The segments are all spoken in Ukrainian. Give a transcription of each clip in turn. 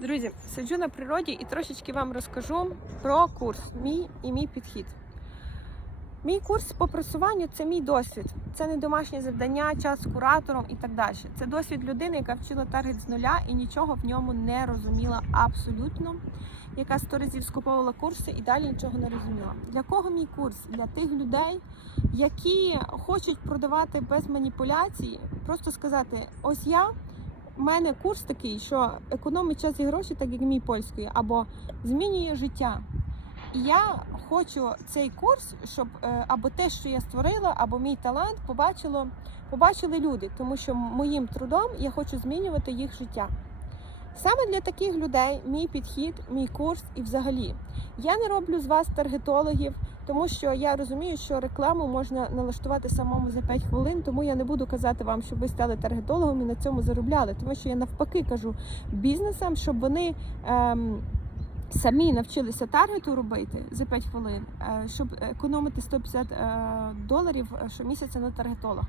Друзі, сиджу на природі і трошечки вам розкажу про курс мій і мій підхід. Мій курс по просуванню це мій досвід. Це не домашнє завдання, час з куратором і так далі. Це досвід людини, яка вчила таргет з нуля і нічого в ньому не розуміла абсолютно, яка сто разів скуповувала курси і далі нічого не розуміла. Для кого мій курс? Для тих людей, які хочуть продавати без маніпуляцій, просто сказати: ось я. У мене курс такий, що економить час і гроші, так як мій польською, або змінює життя. І я хочу цей курс, щоб е, або те, що я створила, або мій талант побачило, побачили люди, тому що моїм трудом я хочу змінювати їх життя. Саме для таких людей мій підхід, мій курс і взагалі. Я не роблю з вас таргетологів, тому що я розумію, що рекламу можна налаштувати самому за 5 хвилин, тому я не буду казати вам, щоб ви стали таргетологом і на цьому заробляли. Тому що я навпаки кажу бізнесам, щоб вони. Ем, Самі навчилися таргету робити за 5 хвилин, е, щоб економити 150 е, доларів щомісяця на таргетологах.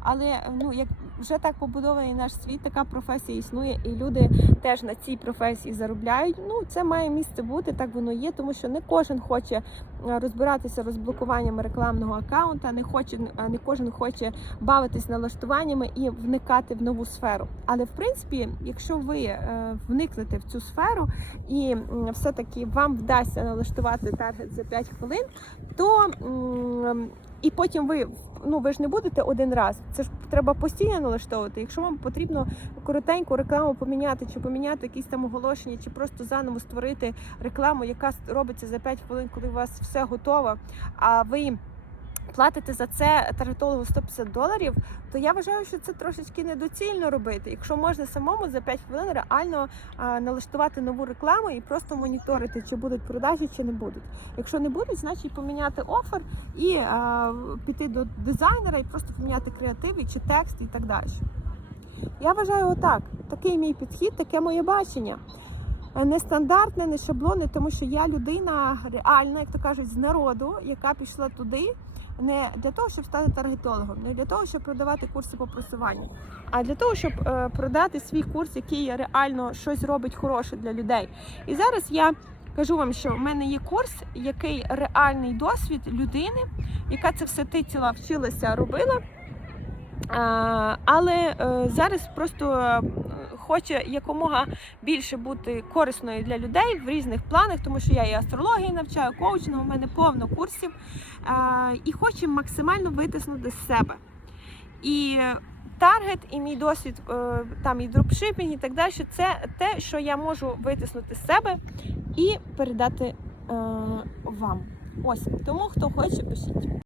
Але е, ну як вже так побудований наш світ, така професія існує, і люди теж на цій професії заробляють. Ну це має місце бути, так воно є, тому що не кожен хоче е, розбиратися розблокуванням рекламного аккаунта, не хоче е, не кожен хоче бавитись налаштуваннями і вникати в нову сферу. Але в принципі, якщо ви е, вникнете в цю сферу і все-таки вам вдасться налаштувати таргет за 5 хвилин, то і потім ви ну ви ж не будете один раз. Це ж треба постійно налаштовувати. Якщо вам потрібно коротеньку рекламу поміняти, чи поміняти якісь там оголошення, чи просто заново створити рекламу, яка робиться за 5 хвилин, коли у вас все готово, а ви. Платите за це таргетологу 150 доларів, то я вважаю, що це трошечки недоцільно робити. Якщо можна самому за 5 хвилин реально а, налаштувати нову рекламу і просто моніторити, чи будуть продажі, чи не будуть. Якщо не будуть, значить поміняти офер і а, піти до дизайнера і просто поміняти креативи чи текст і так далі. Я вважаю отак. Такий мій підхід, таке моє бачення. Е, Нестандартне, не шаблонне, тому що я людина реальна, як то кажуть, з народу, яка пішла туди не для того, щоб стати таргетологом, не для того, щоб продавати курси по просуванню, а для того, щоб е, продати свій курс, який реально щось робить хороше для людей. І зараз я кажу вам, що в мене є курс, який реальний досвід людини, яка це все тицяла, вчилася, робила. Але е, зараз просто хоче якомога більше бути корисною для людей в різних планах, тому що я і астрології навчаю, коучингу, у мене повно курсів, а, і хоче максимально витиснути з себе. І таргет, і мій досвід е, там і дропшипінг, і так далі, це те, що я можу витиснути з себе і передати е, вам. Ось тому, хто хоче, пишіть.